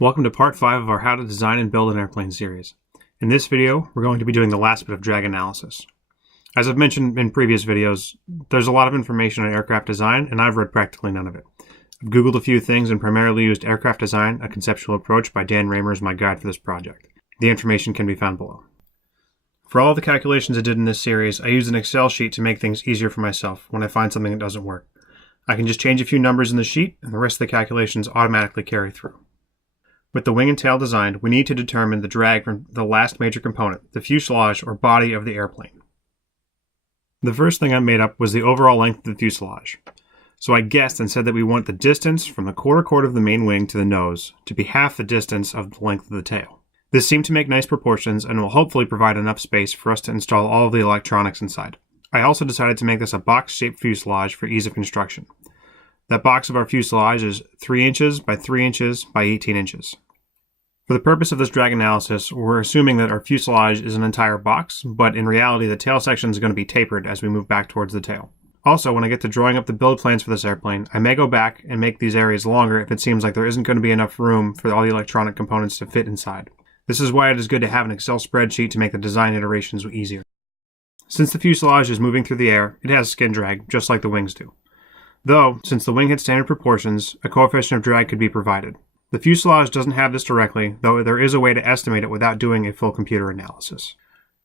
Welcome to part 5 of our How to Design and Build an Airplane series. In this video, we're going to be doing the last bit of drag analysis. As I've mentioned in previous videos, there's a lot of information on aircraft design, and I've read practically none of it. I've Googled a few things and primarily used Aircraft Design, a Conceptual Approach by Dan Raymer as my guide for this project. The information can be found below. For all of the calculations I did in this series, I used an Excel sheet to make things easier for myself when I find something that doesn't work. I can just change a few numbers in the sheet, and the rest of the calculations automatically carry through. With the wing and tail designed, we need to determine the drag from the last major component, the fuselage or body of the airplane. The first thing I made up was the overall length of the fuselage. So I guessed and said that we want the distance from the quarter cord of the main wing to the nose to be half the distance of the length of the tail. This seemed to make nice proportions and will hopefully provide enough space for us to install all of the electronics inside. I also decided to make this a box-shaped fuselage for ease of construction. That box of our fuselage is 3 inches by 3 inches by 18 inches. For the purpose of this drag analysis, we're assuming that our fuselage is an entire box, but in reality the tail section is going to be tapered as we move back towards the tail. Also, when I get to drawing up the build plans for this airplane, I may go back and make these areas longer if it seems like there isn't going to be enough room for all the electronic components to fit inside. This is why it is good to have an Excel spreadsheet to make the design iterations easier. Since the fuselage is moving through the air, it has skin drag, just like the wings do. Though, since the wing had standard proportions, a coefficient of drag could be provided. The fuselage doesn't have this directly, though there is a way to estimate it without doing a full computer analysis.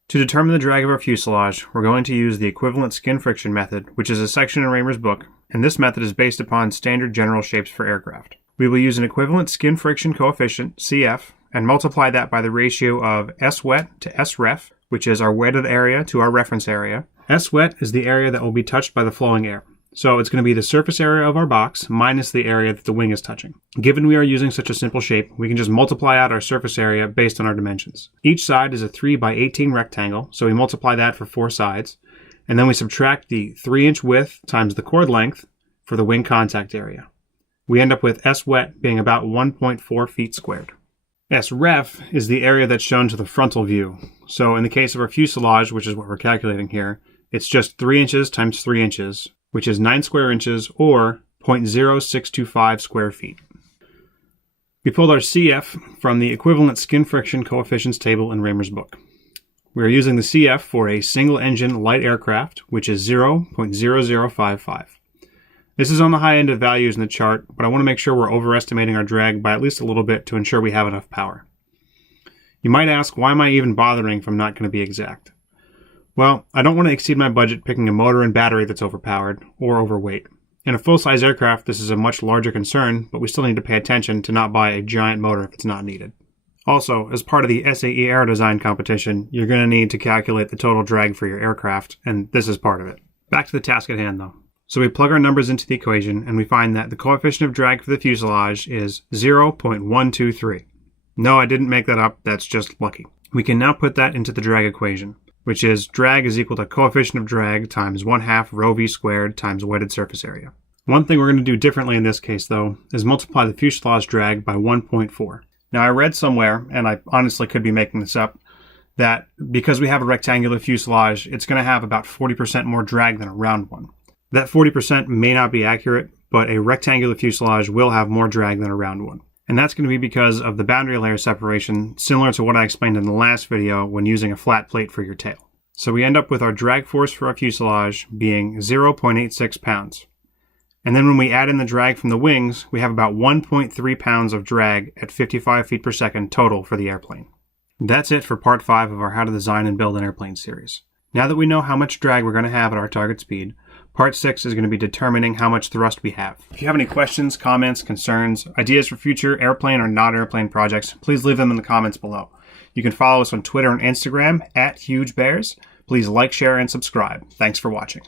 To determine the drag of our fuselage, we're going to use the equivalent skin friction method, which is a section in Raymer's book, and this method is based upon standard general shapes for aircraft. We will use an equivalent skin friction coefficient, CF, and multiply that by the ratio of S-wet to S-ref, which is our wetted area to our reference area. S-wet is the area that will be touched by the flowing air. So it's going to be the surface area of our box minus the area that the wing is touching. Given we are using such a simple shape, we can just multiply out our surface area based on our dimensions. Each side is a 3 by 18 rectangle, so we multiply that for 4 sides, and then we subtract the 3-inch width times the chord length for the wing contact area. We end up with S-wet being about 1.4 feet squared. S-ref is the area that's shown to the frontal view. So in the case of our fuselage, which is what we're calculating here, it's just 3 inches times 3 inches, which is 9 square inches or 0.0625 square feet. We pulled our CF from the equivalent skin friction coefficients table in Raymer's book. We are using the CF for a single-engine light aircraft, which is 0.0055. This is on the high end of values in the chart, but I want to make sure we're overestimating our drag by at least a little bit to ensure we have enough power. You might ask, why am I even bothering if I'm not going to be exact? Well, I don't want to exceed my budget picking a motor and battery that's overpowered or overweight. In a full-size aircraft, this is a much larger concern, but we still need to pay attention to not buy a giant motor if it's not needed. Also, as part of the SAE Aero Design competition, you're going to need to calculate the total drag for your aircraft, and this is part of it. Back to the task at hand, though. So we plug our numbers into the equation, and we find that the coefficient of drag for the fuselage is 0.123. No, I didn't make that up, that's just lucky. We can now put that into the drag equation, which is drag is equal to coefficient of drag times 1/2 rho v squared times wetted surface area. One thing we're going to do differently in this case, though, is multiply the fuselage drag by 1.4. Now, I read somewhere, and I honestly could be making this up, that because we have a rectangular fuselage, it's going to have about 40% more drag than a round one. That 40% may not be accurate, but a rectangular fuselage will have more drag than a round one. And that's going to be because of the boundary layer separation, similar to what I explained in the last video when using a flat plate for your tail. So we end up with our drag force for our fuselage being 0.86 pounds. And then when we add in the drag from the wings, we have about 1.3 pounds of drag at 55 feet per second total for the airplane. That's it for part 5 of our How to Design and Build an Airplane series. Now that we know how much drag we're going to have at our target speed, part 6 is going to be determining how much thrust we have. If you have any questions, comments, concerns, ideas for future airplane or non-airplane projects, please leave them in the comments below. You can follow us on Twitter and Instagram @HugeBears. Please like, share, and subscribe. Thanks for watching.